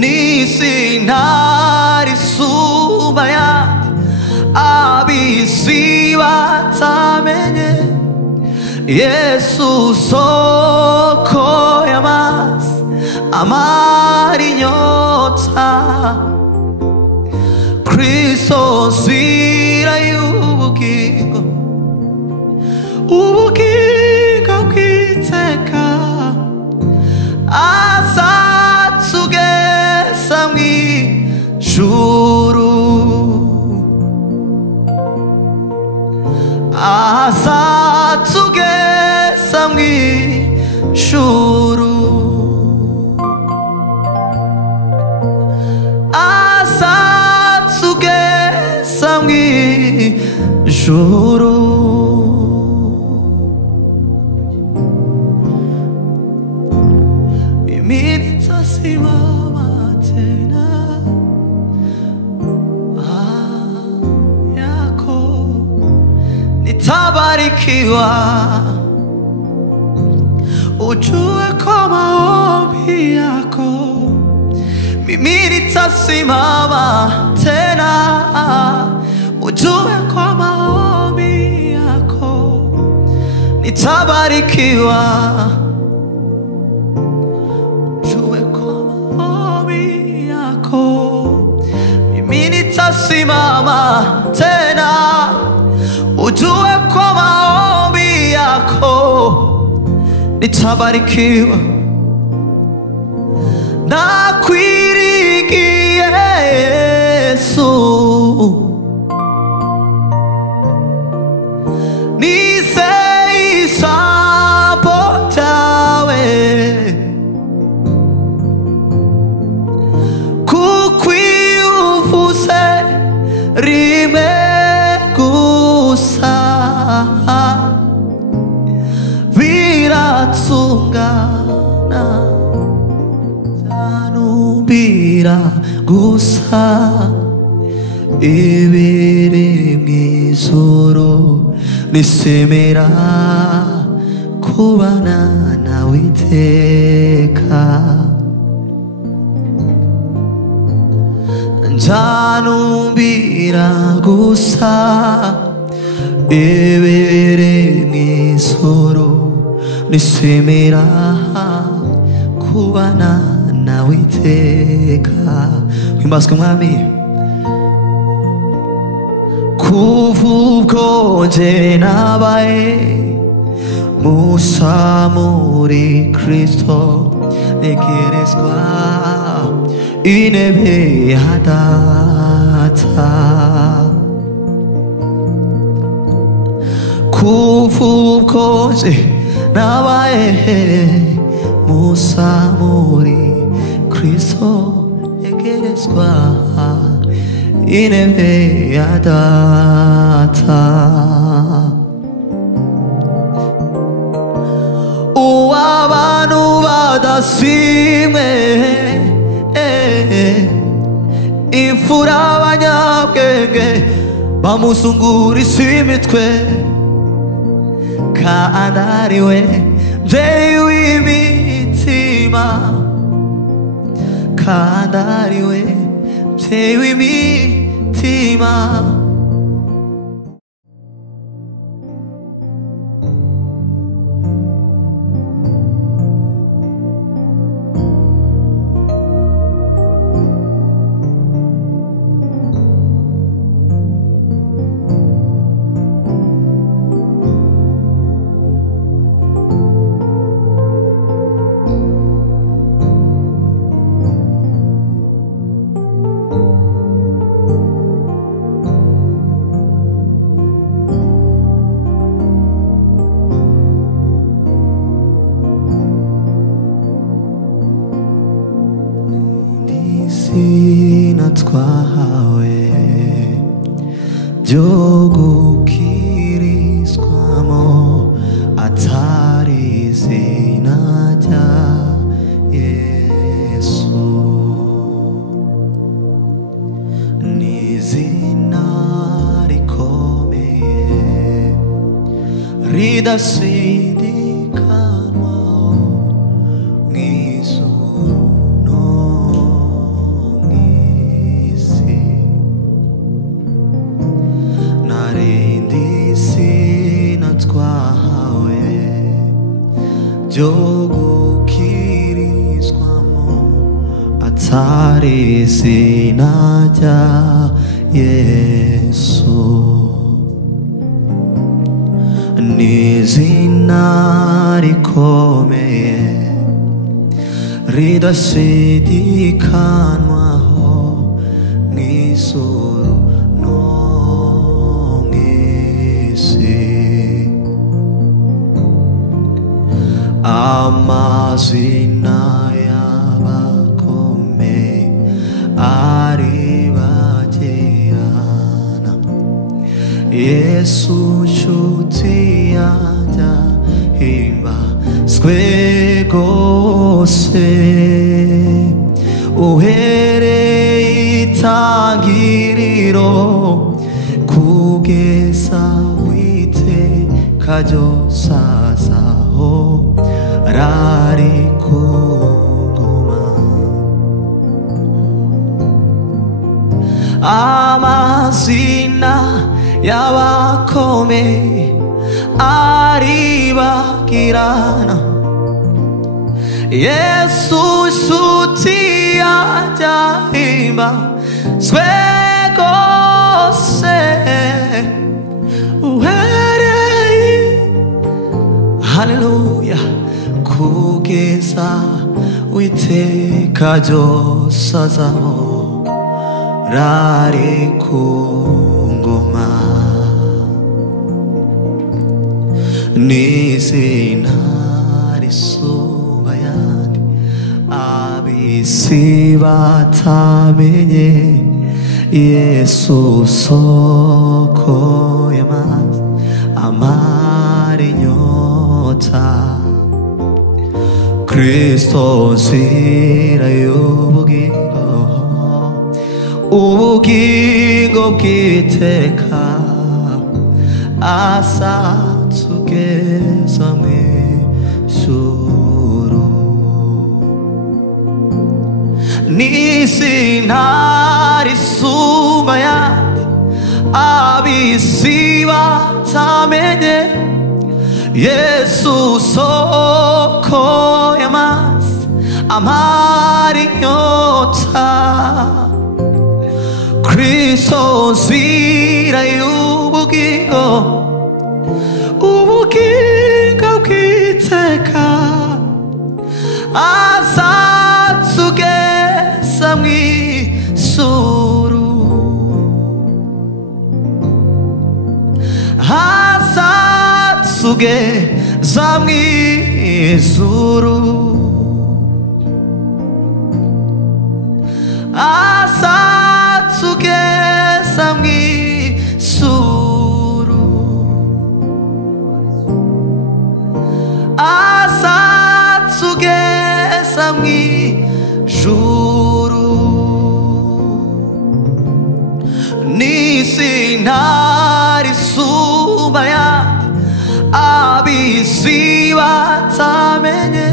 Nisi nari subaya abisi watamenye Yesu soko yamas amari nyota Kristo nzira y'ubugingo ubugingo bw'iteka azatugeza mw'ijuru azatugeza mw'ijuru azatugeza mw'ijuru simama tena yako nitabarikiwa ujue kwa maombi yako mimi nitasimama tena ujue kwa maombi yako nitabarikiwa simama tena ujue kwa maombi yako nitabarikiwa na kuirikia Yesu niseisapotawe rimegusa viratungana zanubira gusa ibiri mw'ijuru nisemera kubana nawe iteka nzanumbira gusa ibiri mw'ijuru nisemera kubana nawe iteka himbazwe mwami kuva ubwo nje nabaye musa muri Kristo ntegerezwa intebe ya data kuva ubwo nje nabaye musa muri Kristo ntegerezwa intebe ya data uw'abantu badasimwe imfura abanyabwenge bamusungurisa imitwe kandi ariwe mvyeyi w'imitima kandi ariwe mvyeyi w'imitima izina twahawe ryo gukirizwamo atari izina rya Yesu ni izina rikomeye ridasindikanwa mw'ijuru no ryo gukirizwamo atari izina rya Yesu. Ni izina rikomeye ridashidikanywaho mw'ijuru no mw'isi. Amazina y'abakomeye aribagirana, Yesu nshuti yanjye ahimbazwe rwose. Uhereye itangiriro kugeza w'iteka ryose azaho rari ku ngoma. Amazina y'abakomeye aribagirana, Yesu nshuti yanjye ahimbazwe rwose. Uhereye haleluya kugeza w'iteka ryose azaho rari ku ngoma. Ni izina risumba ayandi ab'isi batamenye, Yesu soko y'amazi amara inyota, Kristo nzira y'ubugingo, ubugingo bw'iteka azatugeza mw'ijuru. Ni izina risumba ayandi ab'isi batamenye, Yesu soko y'amazi amara inyota, Kristo nzira y'ubugingo, ubugingo bw'iteka azatugeza mw'ijuru. Azatugeza mw'ijuru. Azatugeza mw'ijuru. Azatugeza mw'ijuru. Ni izina risumba ayandi ab'isi batamenye,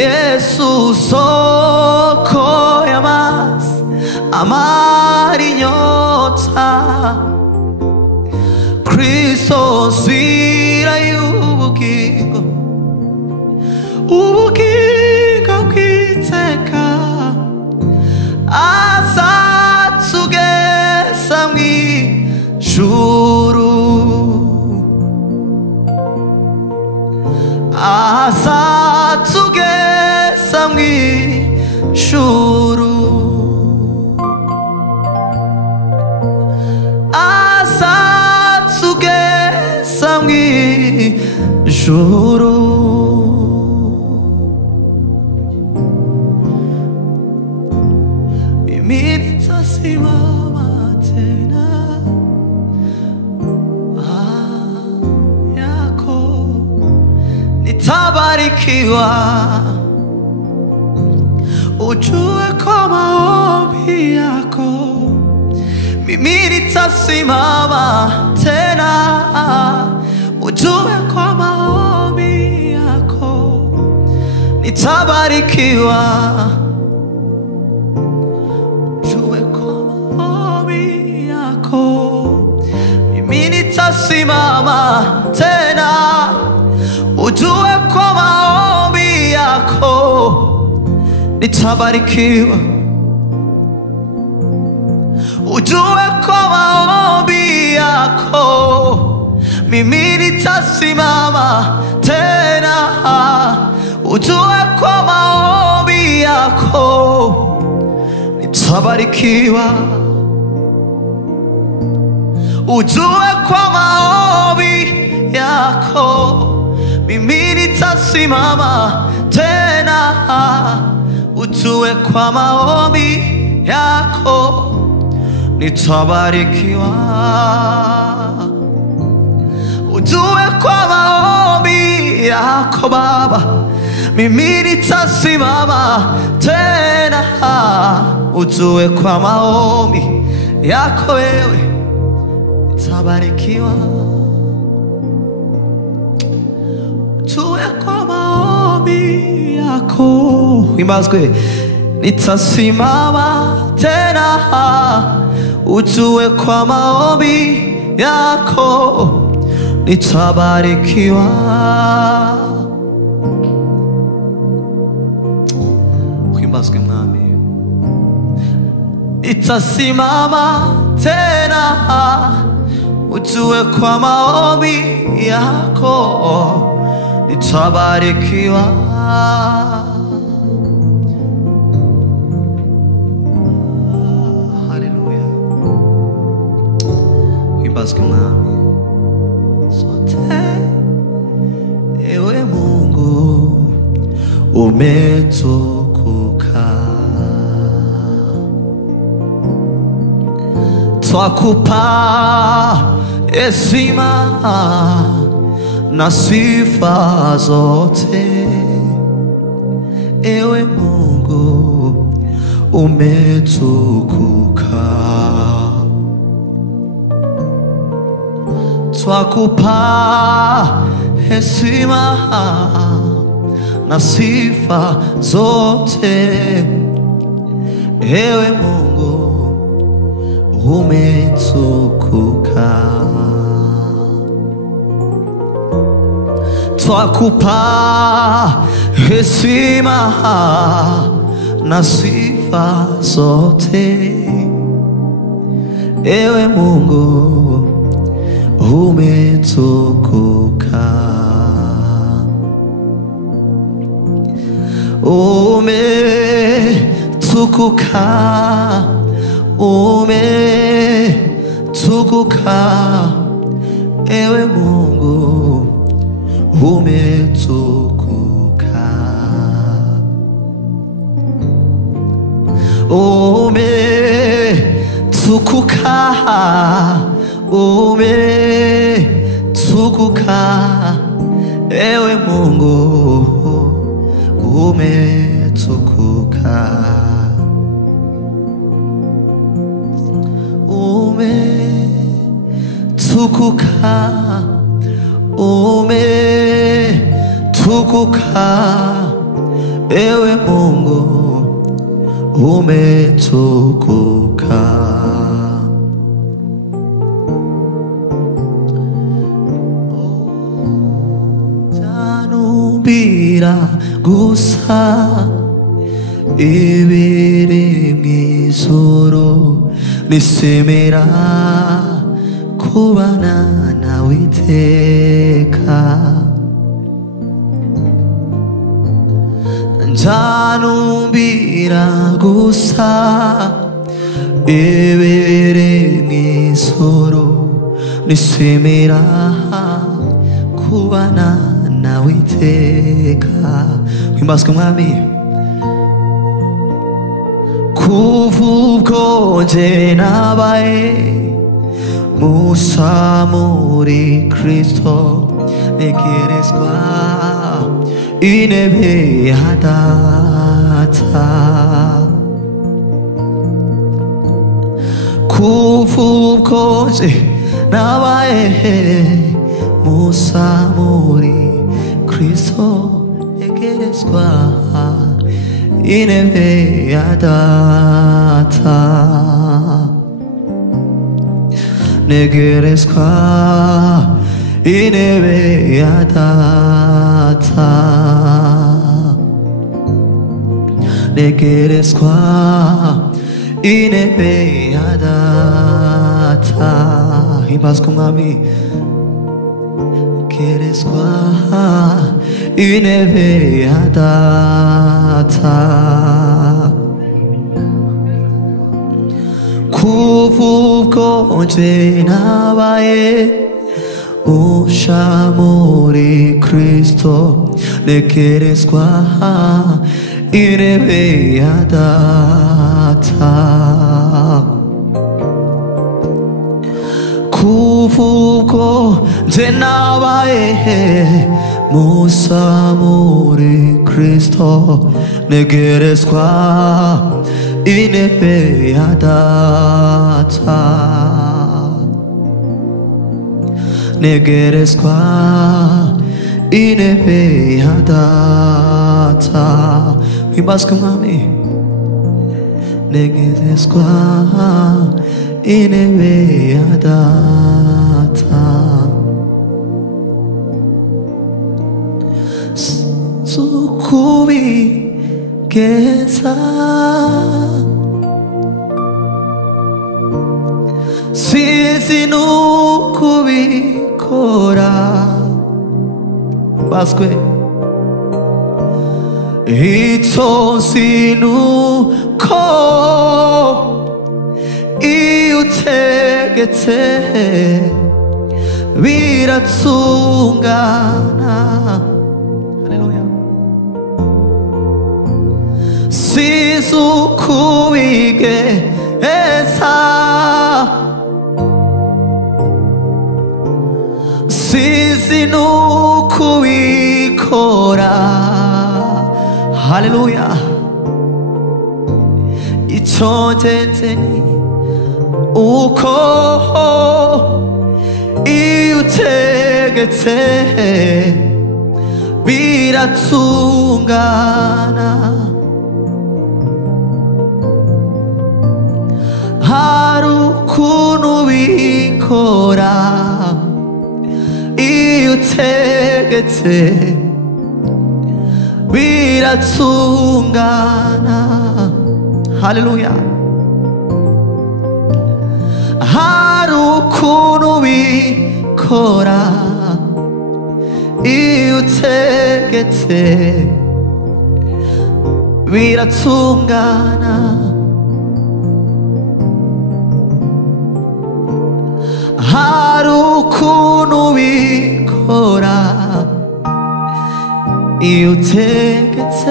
Yesu soko y'amazi amara inyota, Kristo nzira y'ubugingo, ubugingo bw'iteka azatugeza mw'ijuru. Azatugeza mw'ijuru. Azatugeza mw'ijuru. Mimi nitasimama tena yako, nitabarikiwa. Ujue kwa maombi yako mimi nitasimama tena. Ujue kwa maombi yako nitabarikiwa. Ujue kwa maombi yako mimi nitasimama tena. Ujue kwa nitabarikiwa. Ujue kwa maombi yako mimi nitasimama tena. Ujue kwa maombi yako nitabarikiwa. Ujue kwa maombi yako mimi nitasimama tena. Ujue kwa maombi yako nitabarikiwa. Ujue kwa maombi yako Baba mimi nitasimama tena. Ujue kwa maombi yako wewe nitabarikiwa. Ujue kwa maombi yako imazwe nitasimama tena. Ujue kwa maombi yako nitabarikiwa. Uimazwe mwami, nitasimama tena. Ujue kwa maombi yako nitabarikiwa. Haleluya. Uimazwe mwami sote. Ewe Mungu umetukuka, twakupa heshima na sifa zote. Ewe Mungu umetukuka, twakupa heshima na sifa zote. Ewe Mungu umetukuka, twakupa heshima na sifa zote. Ewe Mungu umetukuka, umetukuka, umetukuka. Ewe Mungu umetukuka, umetukuka, umetukuka. Ewe Mungu umetukuka, umetukuka, umetukuka. Ewe Mungu umetukuka. Tanubira gusa ibiri mw'ijoro, nisemera kubana nawe iteka. Nzanumbira gusa ibiri mw'ijoro, nisemera kubana nawe iteka. Himbazwe mwami. Kuva ubwo nje nabaye musa muri Kristo, negerezwa intebe ya Data. Kuva ubwo nje nabaye musa muri Kristo, negerezwa intebe ya Data. Negerezwa intebe ya Data. 내게레스과 이네베 야다타 히바스코 마미 게레스과 이네베 야다타 구부고 제나와의 usciamore Cristo ne queresqua inebeata kufuko jenabae musamore Cristo ne queresqua inebeata negeresqua inebeata hibaskungami negeresqua inebeata sukubi kesa sisinu kubi Kora Basque Ito sinu ko Iu tegete Viratsungana Hallelujah Sisu kuige esa Sisinu kuikora Hallelujah 이천재니 우코 이웃에게테 비라충가나 하루 쿠누이코라 이웃에게테 비라충가나 할렐루야 하루 쿠누이코라 이웃에게테 비라충가나 하루 쿠누이코라 이웃에게테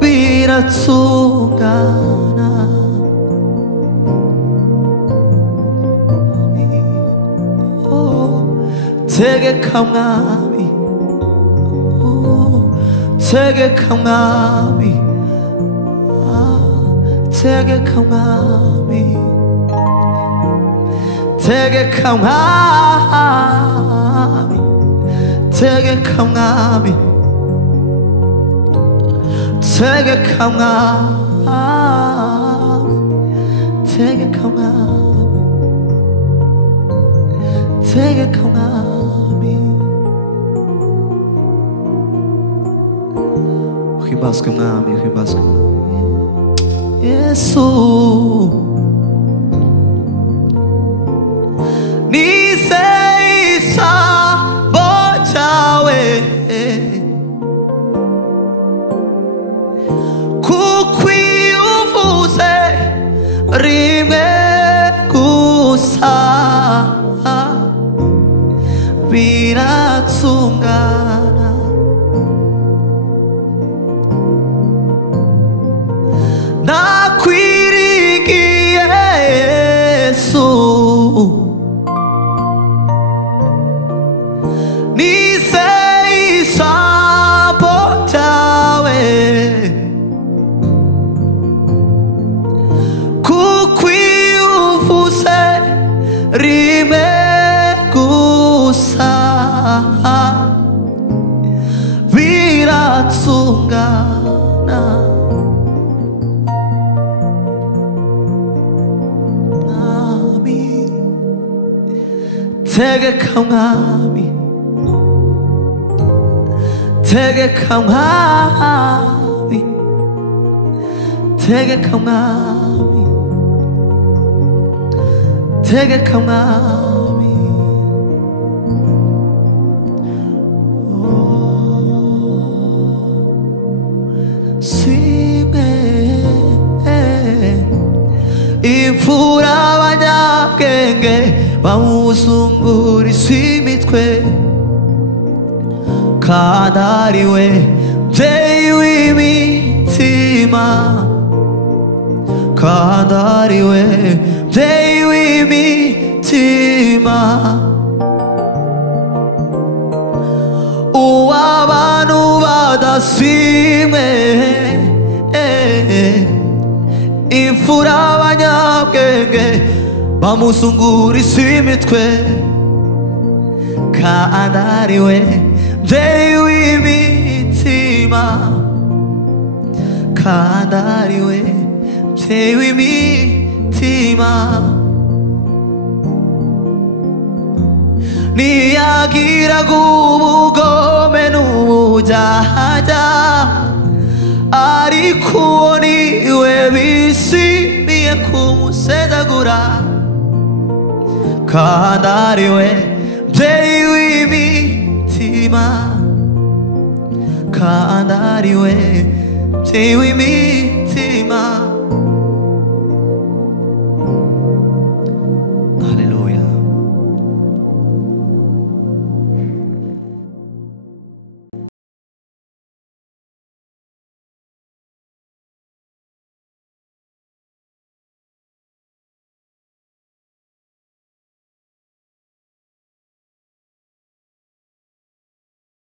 비라충가나 되게 강함이 되게 강함이 되게 강함이 되게 강함이 되게 강함이 되게 강함이 되게 강함이 되게 강함이 휘바스kamami 휘바스kamami 예수 니세이사 보자웨 쿠퀴우푸세 리메쿠사 비라충가나 나 퀴리기에 예수 니세이사 보자웨 쿠퀴우푸세 리메쿠사 비라충가나 되게 강함이 되게 강함이 tegeka mwami, tegeka mwami. Simwe imfura abanyabwenge bamuzungurisa imitwe, kandi ari we mubyeyi w'imitima, kandi ari we mubyeyi w'imitima. Uw'abantu badasimwe, imfura abanyabwenge bamuzungurisa imitwe, kandi ari we mubyeyi w'imitima, kandi ari we mubyeyi w'imitima. Ntiyagiraga ubugome n'ubujyajya, ariko uwo ni we bishimiye kumusezagura, kandi ari we mubyeyi w'imitima, kandi ari we mubyeyi w'imitima.